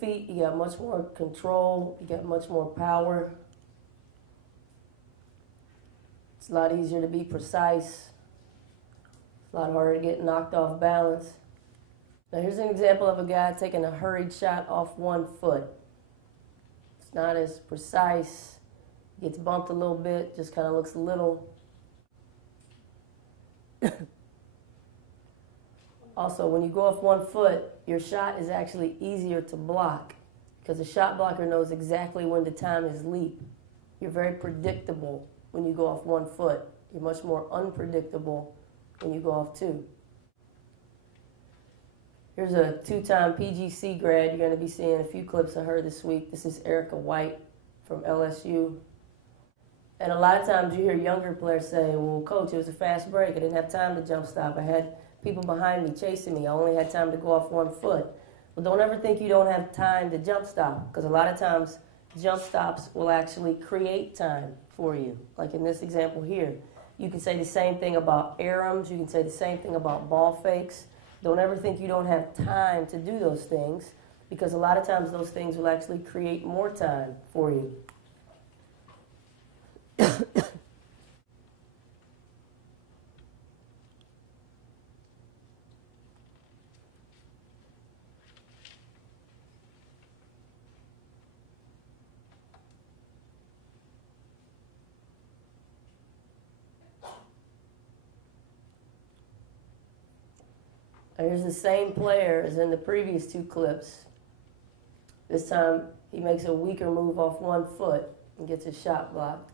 feet, you got much more control, you got much more power. It's a lot easier to be precise. It's a lot harder to get knocked off balance. Now here's an example of a guy taking a hurried shot off 1 foot. It's not as precise, gets bumped a little bit, just kind of looks little. Also, when you go off 1 foot, your shot is actually easier to block because the shot blocker knows exactly when to time his leap. You're very predictable when you go off 1 foot. You're much more unpredictable when you go off 2. Here's a 2-time PGC grad. You're going to be seeing a few clips of her this week. This is Erica White from LSU. And a lot of times you hear younger players say, well, coach, it was a fast break. I didn't have time to jump stop. I had people behind me chasing me. I only had time to go off 1 foot. Well, don't ever think you don't have time to jump stop, because a lot of times jump stops will actually create time for you. Like in this example here. You can say the same thing about arums. You can say the same thing about ball fakes. Don't ever think you don't have time to do those things, because a lot of times those things will actually create more time for you. Here's the same player as in the previous 2 clips. This time he makes a weaker move off 1 foot and gets his shot blocked.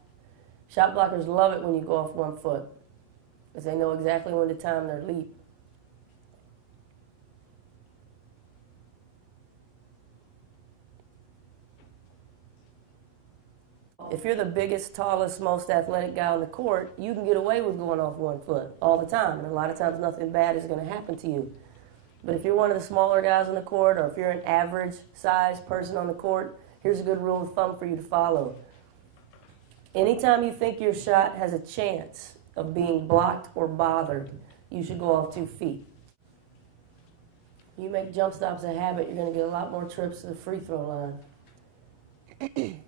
Shot blockers love it when you go off 1 foot because they know exactly when to time their leap. If you're the biggest, tallest, most athletic guy on the court, you can get away with going off 1 foot all the time. And a lot of times nothing bad is going to happen to you. But if you're one of the smaller guys on the court, or if you're an average size person on the court, here's a good rule of thumb for you to follow. Anytime you think your shot has a chance of being blocked or bothered, you should go off 2 feet. You make jump stops a habit, you're going to get a lot more trips to the free throw line.